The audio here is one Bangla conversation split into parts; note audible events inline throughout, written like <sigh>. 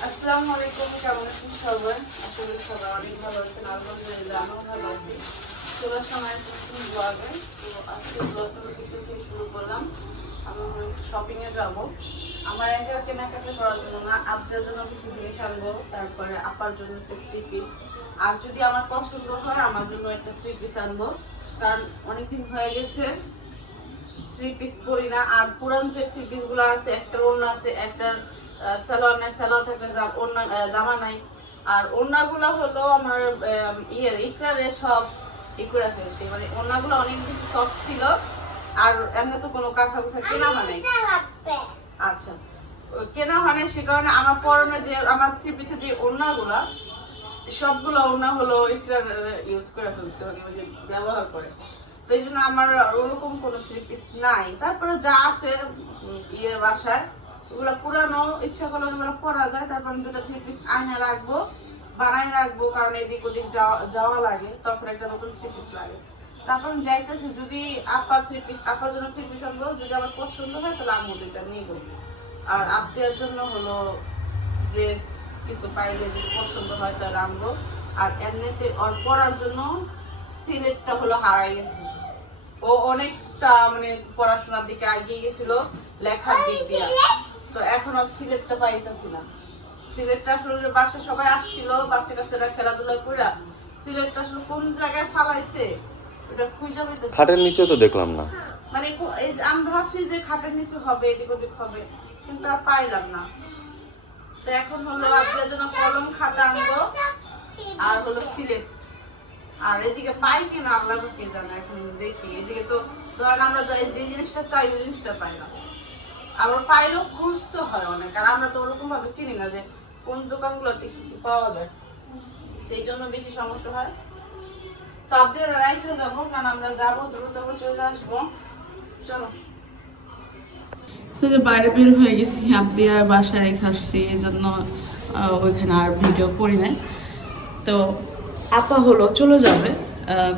কেমন অনেক ভালো ভালো সময় তো আজকে শুরু করলাম। আমি শপিং এ যাব। আমার কেনাকাটা করার জন্য না, আপনার জন্য কিছু জিনিস আনব, তারপরে আপার জন্য একটা থ্রি পিস আর যদি আমার পছন্দ হয়, আমার জন্য একটা থ্রি পিস আনব। কারণ অনেকদিন হয়ে গেছে থ্রি পিস পরি না। আর পুরান যে থ্রি পিসগুলো আছে একটা ওড়না আছে একটা সালোয়ার সালোয়ার থাকে জাম- ওড়না জামা নাই। আর হলো আমার ইয়ে ইকরারে সব ই ফেলছি। মানে অনেক সফট ছিল। আর এমনি তো কোনো কাঁথা কেনা হয় নাই। আচ্ছা। কেনা হয় নাই সে কারণে আমার পরনে যে, আমার থ্রি যে সবগুলো ওড়না হলো ইকরার ইউজ করে ফেলছে মানে ব্যবহার করে। তো এই জন্য আমার ওরকম কোনো থ্রি পিস নাই। তারপরে যা আছে ইয়ে বাসায় ওগুলো পুরানো, ইচ্ছা করলে ওগুলো পরা যায়। তারপর আমি দুটো থ্রি পিস আয়না রাখব বানাই রাখব, কারণ এদিক ওদিক যাওয়া লাগে, তখন একটা নতুন থ্রি পিস লাগে। তখন যাইতেছি, যদি আপার থ্রি পিস আপার জন্য থ্রি পিস আনব, যদি আমার পছন্দ হয়, তাহলে আমি দুইটা নিব আর আপনার জন্য হলো ড্রেস কিছু পাইলে যদি পছন্দ হয়, তাহলে আনব। আর এমনিতে ওর পরার জন্য সিলেটটা হলো হারাই গেছে। ও অনেকটা মানে পড়াশোনার দিকে এগিয়ে গেছিল, লেখার দিক দিয়ে। তো এখন আর সিলেটটা পাইতেছি না। সিলেটটা আসলে বাসা সবাই আসছিল বাচ্চা কাচ্চারা খেলাধুলা করে সিলেটটা আসলে কোন জায়গায় ফালাইছে ওটা খুঁজে পেতেছি খাটের নিচেও তো দেখলাম না। মানে এই আমরা ভাবছি যে খাটের নিচে হবে এদিক ওদিক হবে কিন্তু আর পাইলাম না। তো এখন হলো আপনার জন্য কলম খাতা আনব আর হলো সিলেট। আর এদিকে পাই কিনা আল্লাহ কে জানে এখন দেখি। এদিকে তো ধরেন আমরা যাই যে জিনিসটা চাই ওই জিনিসটা পাই না আবার পাইলেও খুঁজতে হয় অনেক। আর আমরা তো ওরকম ভাবে চিনি না যে কোন দোকানগুলোতে কি কি পাওয়া যায়। এই জন্য বেশি সমস্যা হয়। তো আপনারা রাইখে যাব, কারণ আমরা যাব, দ্রুত চলে আসব। চলো। যে বাইরে বের হয়ে গেছি, আপনি আর বাসায় রেখে আসছি এই জন্য ওইখানে আর ভিডিও করি নাই। তো আপা হলো, চলে যাবে।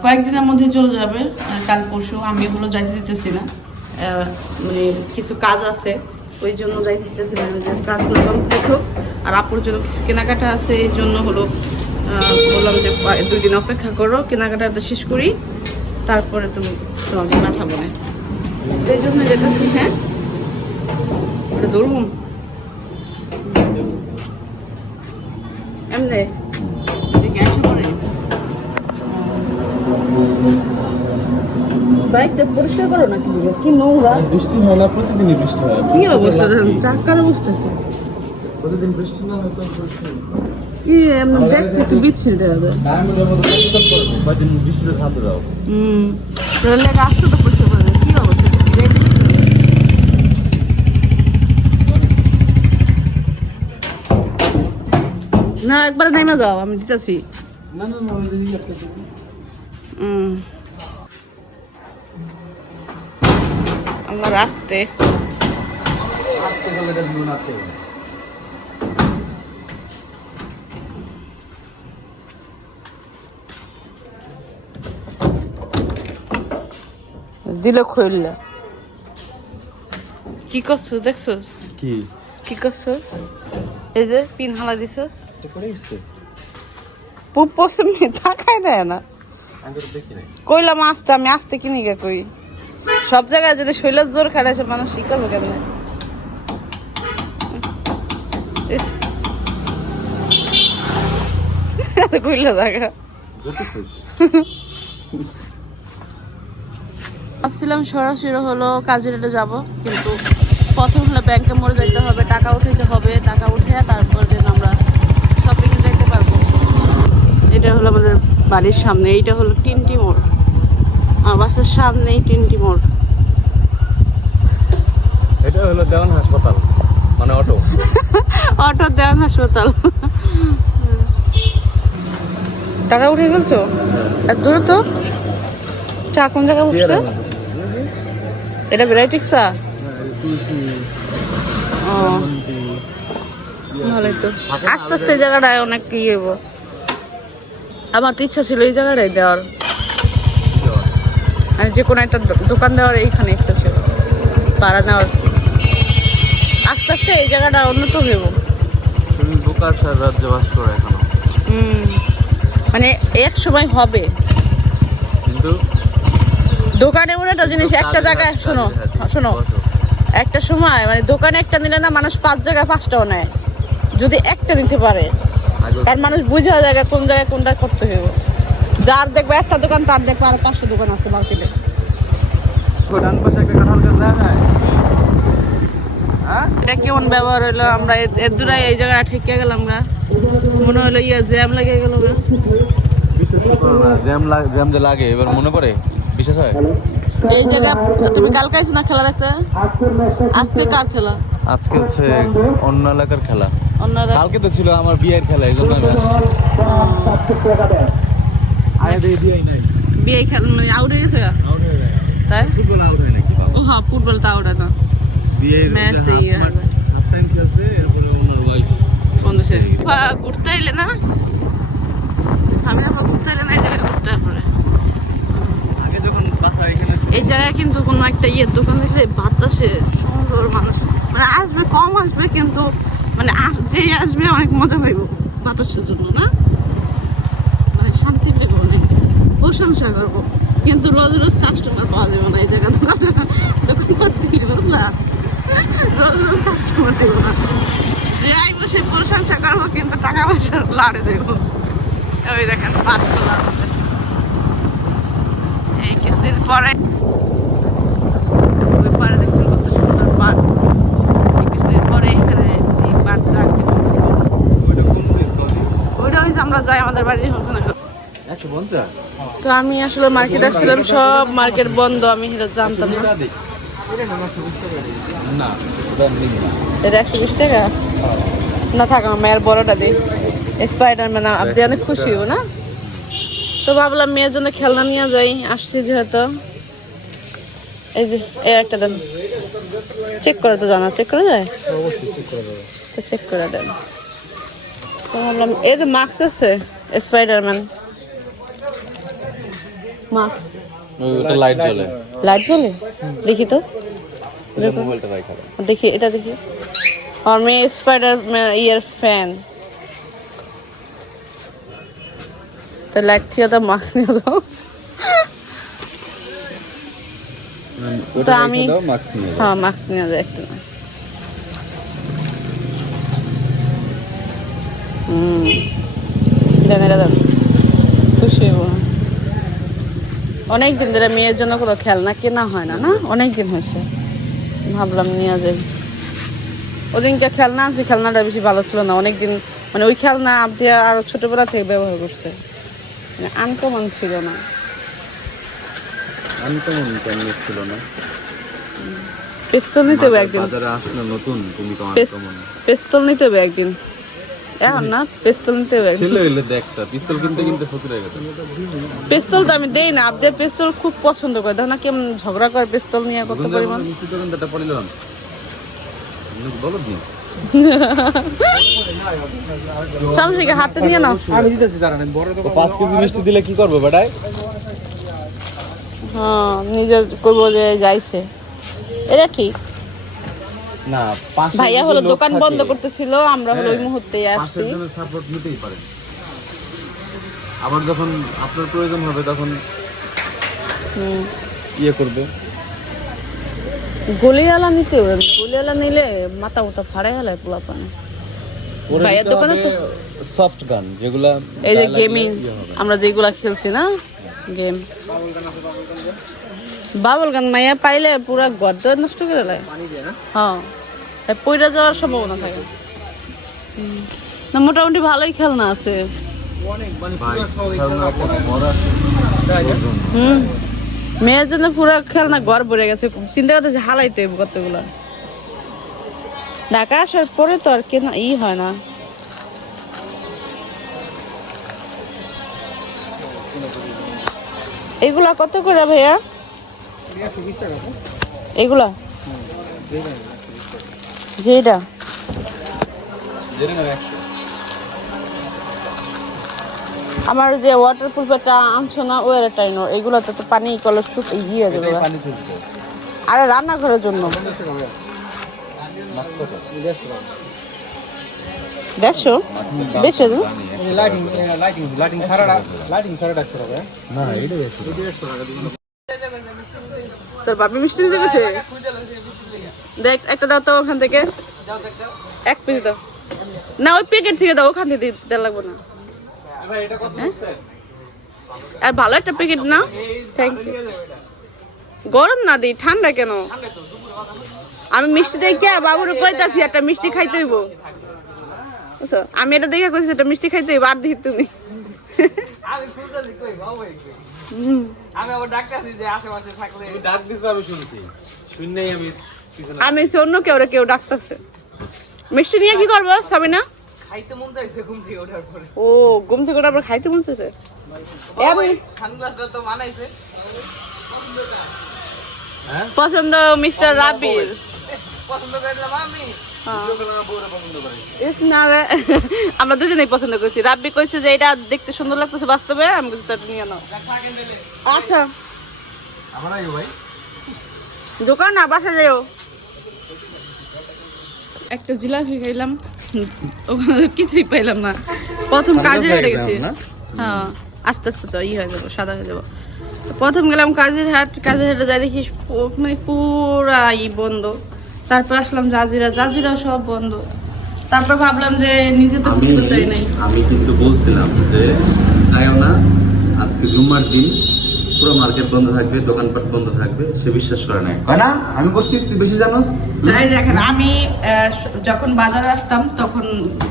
কয়েকদিনের মধ্যে চলে যাবে। কাল পরশু আমি হলো যাইতে দিতেছি না। মানে কিছু কাজ আছে, ওই জন্য যাইতে দিতেছি না, ওই যে কাজগুলো কমপ্লিট আর আপুর জন্য কিছু কেনাকাটা আছে, এই জন্য হলো বললাম যে দুই দিন অপেক্ষা করো, কেনাকাটাটা শেষ করি, তারপরে তুমি তোমাকে পাঠাবো না। এই জন্য যেতেছি হ্যাঁ? ওটা ধরুন। এমনি? বাইকটা পরিষ্কার করো না কি কি নোংরা? বৃষ্টি হয় না প্রতিদিনই বৃষ্টি হয়। কি অবস্থা? চাকার অবস্থা কি? প্রতিদিন বৃষ্টি না হয় তো কি এমনি দেখতে একটু বিচ্ছিরি পরিষ্কার কয়দিন বৃষ্টিতে হাতে দাও হুম। লেগে আসছো তো পরিষ্কার করে। কি অবস্থা? না একবার নেমে যাও আমি দিতেছি। না না না ওই যে ইয়ে দিবি। হুম। আমার আছে দিলে খইলে কি করছস দেখছস? কি? কি করছস? এই যে পিন হালা দিছস। এটা করে গেছে পশ্চিমে তাকাই দেয় না। তো কইলাম আসতে আমি আসতে কিনি গে কই? সব জায়গায় যদি শৈলাস জোর খাড়া সে মানুষ শিখাবো কেমনে? ইস। এত কইলা জায়গা ভাবছিলাম সরাসরি হলো কাজিরাটে যাব কিন্তু প্রথম হলো ব্যাংকে মোড়ে যাইতে হবে টাকা উঠাইতে হবে টাকা উঠে তারপর যেন আমরা শপিং এ যাইতে পারব। এটা হলো আমাদের বাড়ির সামনে এইটা হলো টিনটি মোড়। বাসার সামনেই টিনটি মোড়। এটা হলো দেওয়ান হাসপাতাল মানে অটো। <laughs> অটো দেওয়ান হাসপাতাল। টাকা উঠে ফেলছো? এত দূরে তো? চা কোন জায়গায় উঠছে? এটা ভ্যারাইটিক চা? ও। ভালোই তো। আস্তে আস্তে এই জায়গাটায় অনেক ইয়ে আমার তো ইচ্ছা ছিল এই জায়গাটায় দেওয়ার। মানে যে কোনো একটা দোকান দেওয়ার এইখানে ইচ্ছা ছিল। পাড়া নেওয়ার। আস্তে আস্তে এই জায়গাটা উন্নত হইব। তুমি কারসার রাজ্যে বাস করে এখনও। মানে এক সময় হবে। কিন্তু? দোকানে এমন একটা জিনিস একটা জায়গায় শোনো শোনো। একটা সময় মানে দোকানে একটা নিলে না মানুষ পাঁচ জায়গায় পাঁচটাও নেয়। যদি একটা নিতে পারে কারণ মানুষ বুঝে জায়গা কোন জায়গায় কোনটা করতে হবে যার দেখবে একটা দোকান তার দেখবে আর পাঁচটা দোকান আছে মার্কেটে। হ্যাঁ? এটা কেমন ব্যবহার হলো? আমরা এ- এর এই জায়গাটা ঠেকে গেলাম গা। মনে হলো ইয়ে জ্যাম লেগে গেল গা। জ্যাম জ্যাম যে লাগে এবার মনে পড়ে? বিশেষ হয়? এই জায়গা তুমি কালকে আইছো না খেলা দেখতে? আজকে কার খেলা? আজকে হচ্ছে অন্য এলাকার খেলা। অন্যরা কালকে তো ছিল আমার বিয়ের খেলা এই জন্য। বিয়ে খেলা আউট হয়ে গেছে? তাই? ফুটবল আউট হয় নাকি ও হ্যাঁ ফুটবল তো আউট না। বিয়ের Match এই হবে। part- half খেলছে, এরপরে ওনার wife ফোন দিছে ঘুরতে এলে না? স্বামী আমরা ঘুরতে না এই জায়গায় ঘুরতে পারে আগে যখন বাসা এখানে এই জায়গায় কিন্তু কোনো একটা ইয়ের দোকান দেখলে বাতাসে সুন্দর মানুষ। মানে আসবে কম আসবে কিন্তু মানে যেই আসবে অনেক মজা পাইব বাতাসের জন্য না মানে শান্তি পাইব অনেক প্রশংসা করব। কিন্তু রোজ রোজ কাস্টমার পাওয়া যাবে না এই জায়গা দোকান দোকান করতে বুঝলা? রোজ রোজ কাস্টমার দেবো না। যে আইবো সে প্রশংসা করব কিন্তু টাকা পয়সা লাড়ে দেবো। ওই দেখেন পাঁচগুলো এই কিছুদিন পরে আমরা যাই আমাদের বাড়ির ওখানে। একশো পঞ্চাশ? তো আমি আসলে মার্কেট আসছিলাম সব মার্কেট বন্ধ আমি সেটা জানতাম না। এটা একশো বিশ টাকা? না থাক আমার মেয়ের বড়টা দিই স্পাইডার ম্যান আপনি অনেক খুশি হব না? তো ভাবলাম মেয়ের জন্য খেলনা নিয়ে যাই আসছি যেহেতু। এই যে এই একটা দেন। চেক করে তো জানা চেক করা যায়? তো চেক করে দেন। তো ভাবলাম এই মাস্ক আছে স্পাইডারম্যান মাস্ক। ওই- ওটা লাইট জ্বলে। লাইট জ্বলে? দেখি তো। মোবাইলটা রাখা দেখি এটা দেখি। আমার মেয়ে স্পাইডার ইয়ার ফ্যান তো লাইট থেকে তো মাস্ক নিয়ে দাও। ওটা আমি- দাও। হ্যাঁ মাস্ক নিয়ে যায় একটু। হুম। দেন এটা দেন খুশি হইব অনেক দিন ধরে মেয়ের জন্য কোনো খেলনা কেনা হয় না না? অনেক দিন হয়েছে। ভাবলাম নিয়ে যাই। ওদিনকে খেলনা আনছি খেলনাটা বেশি ভালো ছিল না। অনেক দিন মানে ওই খেলনা আপনি আরও ছোটবেলা থেকে ব্যবহার করছে। মানে আনকমন ছিল না। ছিল। পিস্তল নিতে হবে একদিন। পিস্তল নিতে হবে একদিন। এখন না পিস্তল নিতে হবে ছেলে হইলে দেখতা পিস্তল কিনতে কিনতে ফকির হয়ে গেছে। পিস্তল তো আমি দেই না আপনার পিস্তল খুব পছন্দ করে। দেখো না কেমন ঝগড়া করে পিস্তল নিয়ে কত পরিমাণ। মিষ্টি দোকানটা পড়িলাম বলো নি? সামসিকে হাতে নিয়ে নাও। পাঁচ কেজি মিষ্টি দিলে কি করবে বেটায় হ্যাঁ নিজে করব যে যাইছে। এটা ঠিক। না ভাইয়া হলো দোকান বন্ধ করতেছিল আমরা হলো ওই হ্যাঁ, মুহূর্তেই আসছি। সাপোর্ট নিতেই পারেন আবার যখন আপনার প্রয়োজন হবে তখন ইয়ে করবে। গলিয়ালা নিতে হবে গলিয়ালা নিলে মাথা উঠা ফাড়ে গেলে পোলা পানে ভাইয়ের দোকানে তো সফট গান যেগুলা এই যে গেমিং ইয়ে আমরা যেগুলা খেলছি না গেম বাবল গান মাইয়া পাইলে পুরা গদ্দ নষ্ট করে দেয়। হ্যাঁ পইরা যাওয়ার সম্ভাবনা থাকে। না মোটামুটি ভালোই খেলনা আছে। বড় হুম। মেয়ের জন্য পুরো খেলনা ঘর ভরে গেছে। চিন্তা করতেছে হালাইতে কতগুলা। ঢাকা আসার পরে তো আর কেনা ই হয় না। এগুলা কত করে ভাইয়া? এগুলা? যেটা। আমার যে ওয়াটার প্রুফটা আনছো না ওই নো এগুলাতে তো পানি কলের সুপ ইয়ে চলছে। আরে রান্নাঘরের জন্য। মাছ কত? দেড়শো বেশি লাইটিং লাইটিং লাইটিং ছাড়া লাইটিং ছাড়া ডাক্তার না এটা বেশি তোর বাপি মিষ্টি দিতে গেছে? দেখ, একটা দাও তো ওখান থেকে। এক পিস দাও। না, ওই প্যাকেট থেকে দাও, ওখান থেকে দিতে লাগবো না। হ্যাঁ? আর ভালো একটা প্যাকেট না? থ্যাংক ইউ গরম না দিই ঠান্ডা কেন? আমি মিষ্টি দেখে বাবুর কইতাছি, একটা মিষ্টি খাইতে হইব। আমি এটা দেখে কইছি, একটা মিষ্টি খাইতে হইব, আর দিই তুমি। আমি আবার ডাকতেছি যে আশেপাশে থাকলে। তুমি ডাক দিছো আমি শুনছি। আমি পিছনে আমি হচ্ছে অন্য কেউ কেউ ডাকতেছে। মিষ্টি নিয়ে কি করব সাবিনা? খাইতে মন চাইছে ঘুম থেকে ওঠার পরে। ও ঘুম থেকে ওঠার পর খাইতে মন চাইছে? সানগ্লাসটা তো বানাইছে। পছন্দ মিস্টার রাবির পছন্দ করলাম আমি। <laughs> আমরা দুজনেই পছন্দ করছি। রাব্বি কইছে যে এটা দেখতে সুন্দর লাগতেছে বাস্তবে আমি কইছি তাটা নিয়ে নাও। আচ্ছা। আমার আগে ভাই দোকান না বাসা যাও একটা জিলাপি খাইলাম। ওখানে কিছুই পাইলাম না। প্রথম কাজে হেঁটে গেছি হ্যাঁ আস্তে আস্তে চ ই হয়ে যাব সাদা হয়ে যাব। প্রথম গেলাম কাজের হাট কাজের হাটে যাই দেখি পু- মানে পুরা ই বন্ধ। তারপর আসলাম জাজিরা। জাজিরা সব বন্ধ। তারপর ভাবলাম যে নিজে তো কিছু করতে নাই। আমি কিন্তু বলছিলাম যে যাইও না আজকে জুম্মার দিন পুরো মার্কেট বন্ধ থাকবে দোকানপাট বন্ধ থাকবে সে বিশ্বাস করে নাই। কয় না? আমি করছি তুই বেশি জানোস? তাই দেখেন আমি আহ, যখন বাজারে আসতাম তখন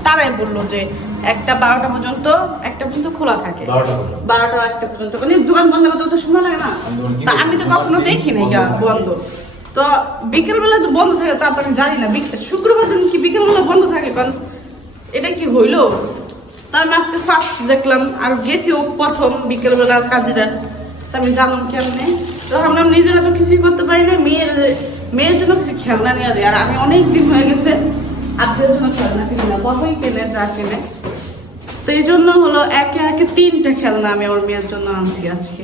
তারাই বলল যে একটা বারোটা পর্যন্ত একটা পর্যন্ত খোলা থাকে। বারোটা একটা পর্যন্ত। মানে দোকান বন্ধ করতে তো সময় লাগে না। তা আমি তো কখনো দেখি নাই বন্ধ। তো বিকেলবেলা যে বন্ধ থাকে, তা তো আমি জানি না। শুক্রবার দিন কি বিকেলবেলা বন্ধ থাকে কারণ এটা কি হইল? তার আজকে ফার্স্ট দেখলাম, আর গেছিও প্রথম বিকেল বেলা কাজেরা আমি জানলাম কেমনে? তো আমরা নিজেরা তো কিছুই করতে পারি না, মেয়ের মেয়ের জন্য কিছু খেলনা নিয়ে যায়। আর আমি অনেক দিন হয়ে গেছে আপনাদের জন্য খেলনা কিনি না বাবাই কেনে, যা কেনে। তো এই জন্য হলো একে একে তিনটা খেলনা আমি আমার মেয়ের জন্য আনছি আজকে।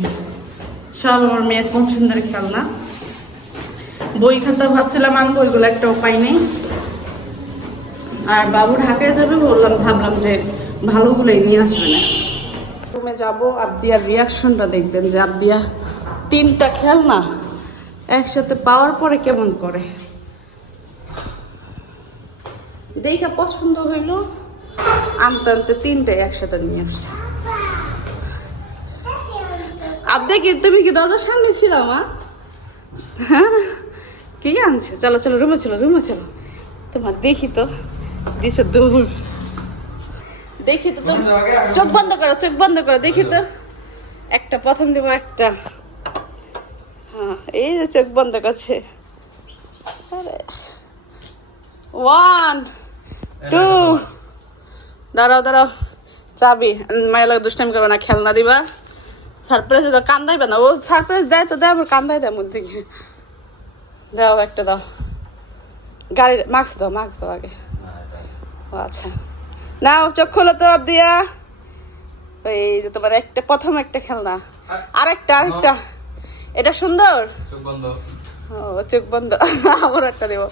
সব আমার মেয়ের পছন্দের খেলনা। বই খাতা ভাবছিলাম আনব ওইগুলো একটা উপায় নেই। আর বাবু ঢাকায় যাবে, বললাম, ভাবলাম যে ভালোগুলোই নিয়ে আসবে না। রুমে আবদিয়ার রিয়াকশনটা দেখবেন যে আবদিয়া তিনটা একসাথে পাওয়ার পরে কেমন করে। দেখা পছন্দ হইল, আনতে আনতে তিনটাই একসাথে নিয়ে আসছে। আবদে কি, তুমি কি দরজার সামনে ছিল হ্যাঁ? কি আনছে? চলো চলো রুমে চলো রুমে চলো। তোমার দেখি তো দিছে দৌড়। দেখি তো তো চোখ বন্ধ করো চোখ বন্ধ করো দেখি তো। একটা প্রথম দেবো একটা। হ্যাঁ এই যে চোখ বন্ধ করছে। ওয়ান টু দাঁড়াও দাঁড়াও। চাবি মায়ের লাগে দুষ্টামি করবে না খেলনা দিবা। সারপ্রাইজ দাও কান্দাইবে না। ও সারপ্রাইজ দেয় তো দেয় আবার কান্দাই দেয় মধ্যে গিয়ে দাও একটা দাও। গাড়ির মাস্ক দাও মাস্ক দাও আগে। ও আচ্ছা। নাও চোখ খোলো তো আবদিয়া। এই যে তোমার একটা প্রথম একটা খেলনা। আরেকটা আরেকটা। এটা সুন্দর? চোখ বন্ধ। ও চোখ বন্ধ। আবার একটা দেবো।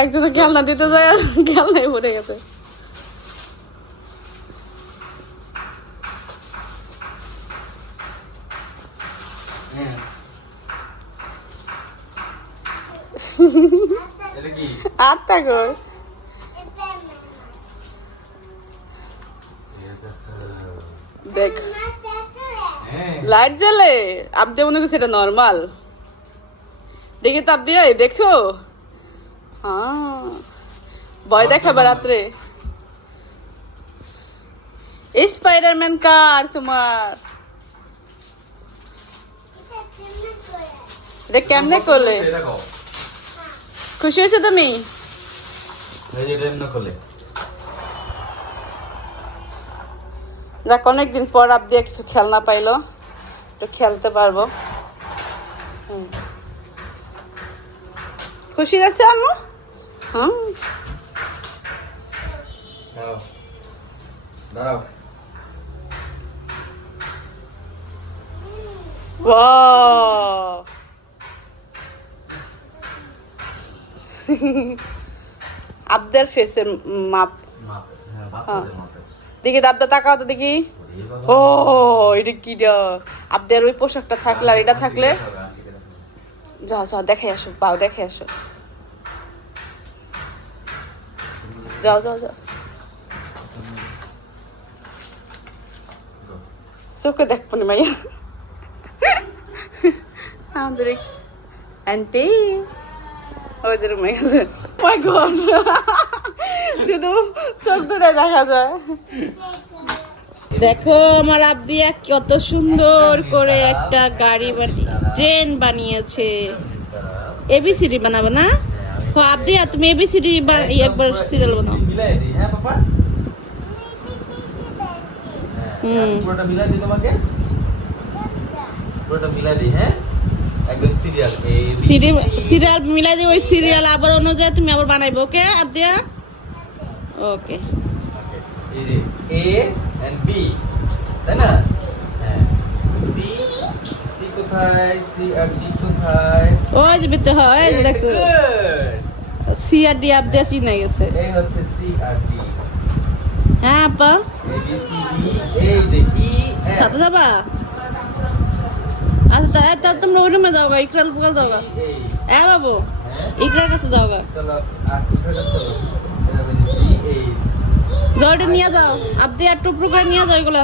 একজনে খেলনা দিতে যায় আর খেলনাই পড়ে গেছে এটা কি আটটা গো দেখ। লাইট জ্বলে। আপনি মনে করছে এটা নর্মাল দেখি তো আপনি ওই দেখছ ভয় দেখাবে রাত্রে। স্পাইডারম্যান কার তোমার? এটা কেমনে করলে? কও খুশি হয়েছো তুমি? যাক অনেকদিন পর আপ দিয়ে কিছু খেলনা পাইলো। একটু খেলতে পারব। খুশি লাগছে আম্মু? হুম। দাঁড়াও। দাঁড়াও। <laughs> আবদের ফেসের মাপ। হ্যাঁ দেখি দাবদা তাকাও তো দেখি। ও এটা কি আবদের ওই পোশাকটা থাকলে আর এটা থাকলে? যাও যাও দেখে আসো পাও দেখে আসো। যাও যাও যাও। চোখে দেখব না মাইয়া। আমাদের আন্টি। ওই যে রুমে গেছে। মাই গড শুধু চোখ ধরে দেখা যায়। দেখো আমার আবদিয়া কত সুন্দর করে একটা গাড়ি বানিয়ে ট্রেন বানিয়েছে। এবিসিডি বানাবো না? ও আবদিয়া তুমি এবিসিডি একবার সিরিয়াল বানাও। হুম। পুরোটা মিলাই দিই তোমাকে? পুরোটা মিলাই দিই হ্যাঁ? একদম সিরিয়াল এ সিরিয়াল মিলাই দিই ওই সিরিয়াল আবার অনুযায়ী তুমি আবার বানাইবো ওকে আবদিয়া ওকে। এই যে এ এন্ড বি তাই না? হ্যাঁ। সি সি কোথায়? সি আর ডি কোথায়? ওই যে ভিতরে হয় এই যে দেখছ। সি আর ডি আপ আবদিয়া চিনে গেছে। এই হচ্ছে সি আর ডি হ্যাঁ আপা। এ বি সি ডি এই যে ই সাথে যাবা? আচ্ছা তোমরা ওই রুমে যাও গা, ইকরাল পুকার যাও গা। এ বাবু ইকরার কাছে যাও গা। এটা নিয়ে যাও আপনি আর টুকরো করে নিয়ে যাও এগুলা।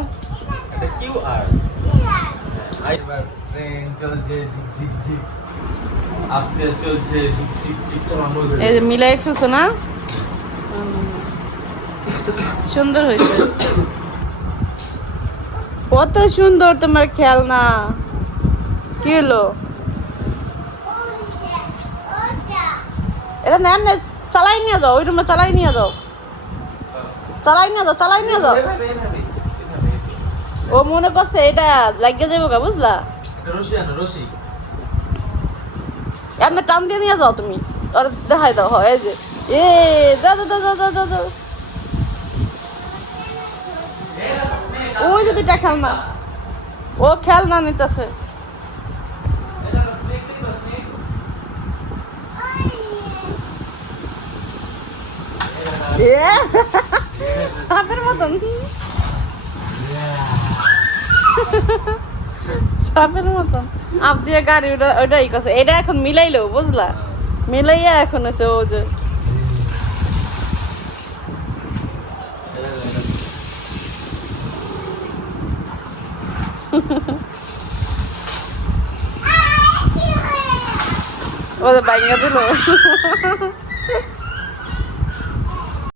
এই যে মিলাই ফেলছো না? সুন্দর হয়েছে। কত সুন্দর তোমার খেলনা। হলো? এটা নেন নে চালাই নিয়ে যাও ওই রুমে চালাই নিয়ে যাও। চালাই নিয়ে যাও চালাই নিয়ে যাও। ও মনে করছে এটা লাগিয়ে যাব গা বুঝলা? এমনি টান দিয়ে নিয়ে যাও তুমি। আর দেখাই দাও হয় যে। এ যা যা যা যা যা যা। ওই যে দুইটা খেলনা। ও খেলনা নিতেছে এটা তো স্নেক দেখো স্নেক এ সাপের মতন। সাপের মতন। আপ দিয়ে গাড়ি ওটা ওটাই কাছে এটা এখন মিলাইলো বুঝলা? মিলাইয়া এখন হচ্ছে ও যে। ও যে বাইঙ্গা দিল।